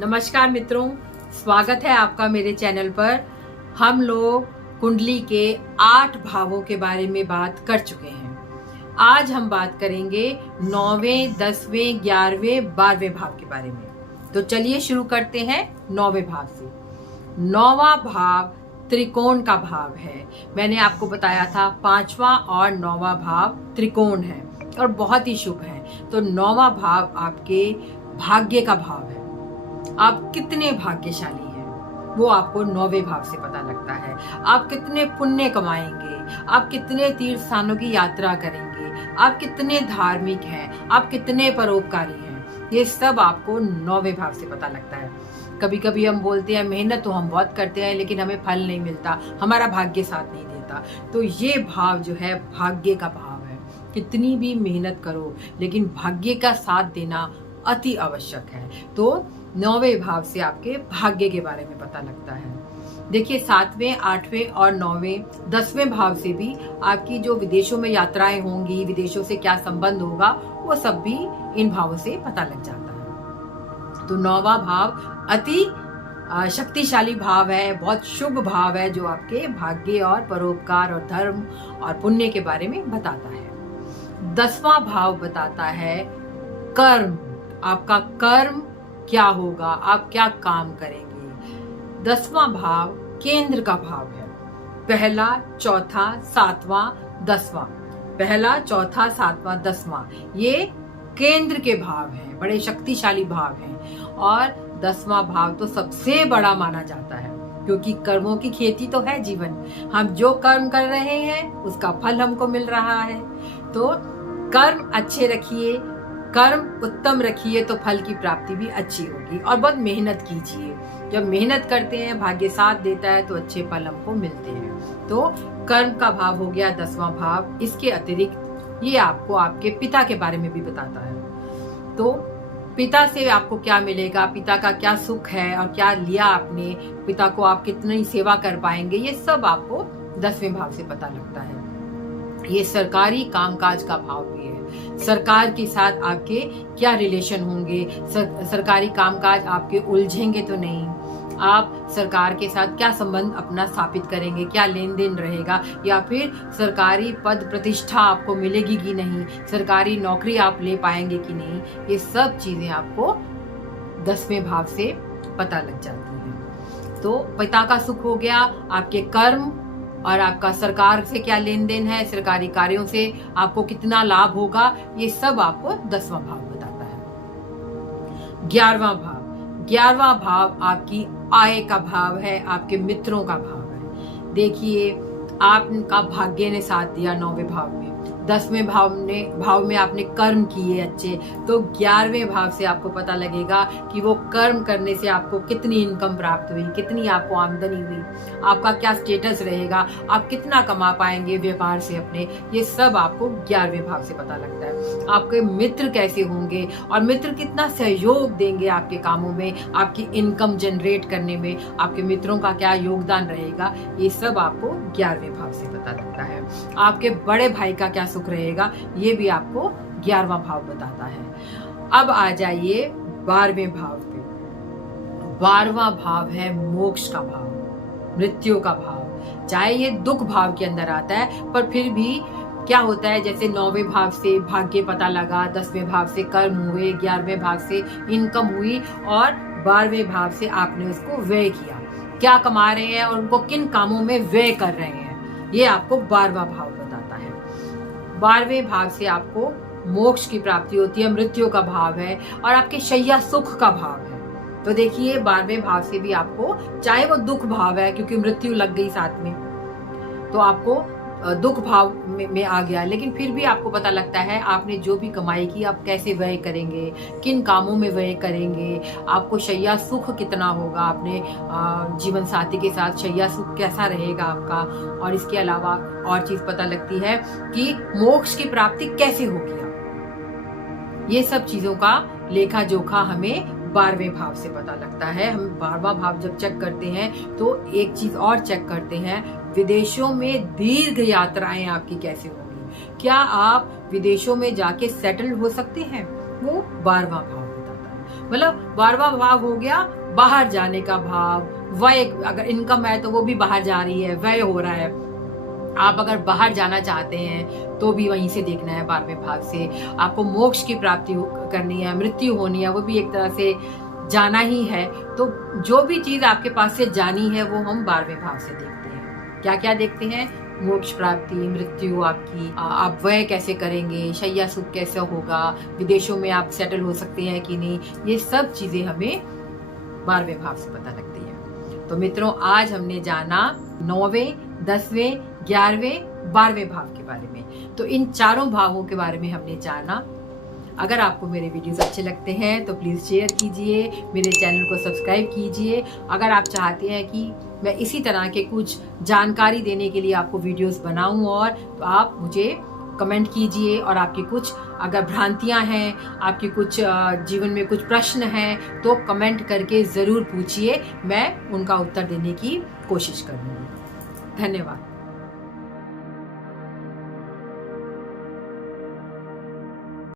नमस्कार मित्रों, स्वागत है आपका मेरे चैनल पर। हम लोग कुंडली के 8 भावों के बारे में बात कर चुके हैं। आज हम बात करेंगे 9वें, 10वें, 11वें, 12वें भाव के बारे में। तो चलिए शुरू करते हैं 9वें भाव से। 9वां भाव त्रिकोण का भाव है। मैंने आपको बताया था 5वां और 9वां भाव त्रिकोण है और बहुत ही शुभ है। तो 9वां भाव आपके भाग्य का भाव है। आप कितने भाग्यशाली हैं वो आपको 9वें भाव से पता लगता है। आप कितने पुण्य कमाएंगे, आप कितने तीर्थ स्थानों की यात्रा करेंगे, आप कितने धार्मिक हैं, आप कितने परोपकारी हैं, ये सब आपको 9वें भाव से पता लगता है। कभी कभी हम बोलते हैं मेहनत तो हम बहुत करते हैं लेकिन हमें फल नहीं मिलता, हमारा भाग्य साथ नहीं देता। तो ये भाव जो है भाग्य का भाव है। कितनी भी मेहनत करो लेकिन भाग्य का साथ देना अति आवश्यक है। तो 9वें भाव से आपके भाग्य के बारे में पता लगता है। देखिए 7वें, 8वें और 9वें, 10वें भाव से भी आपकी जो विदेशों में यात्राएं होंगी, विदेशों से क्या संबंध होगा, वो सब भी इन भावों से पता लग जाता है। तो 9वां भाव अति शक्तिशाली भाव है, बहुत शुभ भाव है, जो आपके भाग्य और परोपकार और धर्म और पुण्य के बारे में बताता है। 10वां भाव बताता है कर्म। आपका कर्म क्या होगा, आप क्या काम करेंगे। 10वां भाव केंद्र का भाव है। पहला, चौथा, 7वां, 10वां। पहला, चौथा, 7वां, 10वां ये केंद्र के भाव हैं, बड़े शक्तिशाली भाव हैं। और 10वां भाव तो सबसे बड़ा माना जाता है क्योंकि कर्मों की खेती तो है जीवन। हम जो कर्म कर रहे हैं उसका फल हमको मिल रहा है। तो कर्म अच्छे रखिए, कर्म उत्तम रखिए तो फल की प्राप्ति भी अच्छी होगी। और बहुत मेहनत कीजिए। जब मेहनत करते हैं, भाग्य साथ देता है तो अच्छे फल हमको मिलते हैं। तो कर्म का भाव हो गया 10वां भाव। इसके अतिरिक्त ये आपको आपके पिता के बारे में भी बताता है। तो पिता से आपको क्या मिलेगा, पिता का क्या सुख है और क्या लिया आपने, पिता को आप कितनी सेवा कर पाएंगे, ये सब आपको 10वें भाव से पता लगता है। ये सरकारी कामकाज का भाव भी है। सरकार के साथ आपके क्या रिलेशन होंगे, सरकारी कामकाज आपके उलझेंगे तो नहीं, आप सरकार के साथ क्या संबंध अपना स्थापित करेंगे, क्या लेन देन रहेगा, या फिर सरकारी पद प्रतिष्ठा आपको मिलेगी कि नहीं, सरकारी नौकरी आप ले पाएंगे कि नहीं, ये सब चीजें आपको 10वें भाव से पता लग जाती हैं। तो पिता का सुख हो गया, आपके कर्म और आपका सरकार से क्या लेन देन है, सरकारी कार्यों से आपको कितना लाभ होगा, ये सब आपको 10वां भाव बताता है। 11वां भाव, 11वां भाव आपकी आय का भाव है, आपके मित्रों का भाव है। देखिए आपका भाग्य ने साथ दिया 9वें भाव में, 10वें भाव में आपने कर्म किए अच्छे, तो 11वें भाव से आपको पता लगेगा कि वो कर्म करने से आपको कितनी इनकम प्राप्त हुई, कितनी आपको आमदनी हुई, आपका क्या स्टेटस रहेगा, आप कितना कमा पाएंगे व्यापार से अपने, ये सब आपको 11वें भाव से पता लगता है। आपके मित्र कैसे होंगे और मित्र कितना सहयोग देंगे आपके कामों में, आपकी इनकम जनरेट करने में, आपके मित्रों का क्या योगदान रहेगा, ये सब आपको 11वें भाव से पता लगता है। आपके बड़े भाई का क्या सुख रहेगा, ये भी आपको 11वां भाव बताता है। अब आ जाइए 12वें भाव पे। 12वां भाव है मोक्ष का भाव, मृत्यु का भाव। चाहे ये दुख भाव के अंदर आता है पर फिर भी क्या होता है, जैसे 9वें भाव से भाग्य पता लगा, 10वें भाव से कर्म हुए, 11वें भाव से इनकम हुई और 12वें भाव से आपने उसको व्यय किया, क्या कमा रहे हैं और उनको किन कामों में व्यय कर रहे हैं, ये आपको 12वां भाव बताता है। 12वें भाव से आपको मोक्ष की प्राप्ति होती है, मृत्यु का भाव है और आपके शैया सुख का भाव है। तो देखिए 12वें भाव से भी आपको, चाहे वो दुख भाव है क्योंकि मृत्यु लग गई साथ में, तो आपको दुख भाव में आ गया, लेकिन फिर भी आपको पता लगता है आपने जो भी कमाई की आप कैसे व्यय करेंगे, किन कामों में व्यय करेंगे, आपको शैया सुख कितना होगा, आपने जीवन साथी के साथ शैया सुख कैसा रहेगा आपका, और इसके अलावा और चीज पता लगती है कि मोक्ष की प्राप्ति कैसे होगी। ये सब चीजों का लेखा जोखा हमें 12वें भाव से पता लगता है। हम 12वां भाव जब चेक करते हैं तो एक चीज और चेक करते हैं, विदेशों में दीर्घ यात्राएं आपकी कैसे होंगी, क्या आप विदेशों में जाके सेटल हो सकते हैं, वो 12वां भाव बताता है। मतलब 12वां भाव हो गया बाहर जाने का भाव, व्यय, अगर इनकम है तो वो भी बाहर जा रही है, व्यय हो रहा है। आप अगर बाहर जाना चाहते हैं तो भी वहीं से देखना है 12वें भाव से। आपको मोक्ष की प्राप्ति करनी है, मृत्यु होनी है, वो भी एक तरह से जाना ही है। तो जो भी चीज आपके पास से जानी है वो हम 12वें भाव से देखते हैं। क्या क्या देखते हैं? मोक्ष प्राप्ति, मृत्यु आपकी, आप व्यय कैसे करेंगे, शैया सुख कैसे होगा, विदेशों में आप सेटल हो सकते हैं कि नहीं, ये सब चीजें हमें 12वें भाव से पता लगती है। तो मित्रों, आज हमने जाना 9वें, 10वें, 11वें, 12वें भाव के बारे में। तो इन चारों भावों के बारे में हमने जाना। अगर आपको मेरे वीडियोस अच्छे लगते हैं तो प्लीज़ शेयर कीजिए, मेरे चैनल को सब्सक्राइब कीजिए। अगर आप चाहते हैं कि मैं इसी तरह के कुछ जानकारी देने के लिए आपको वीडियोस बनाऊं और तो आप मुझे कमेंट कीजिए। और आपकी कुछ अगर भ्रांतियां हैं, आपकी कुछ जीवन में कुछ प्रश्न हैं तो कमेंट करके ज़रूर पूछिए, मैं उनका उत्तर देने की कोशिश करूँगी। धन्यवाद।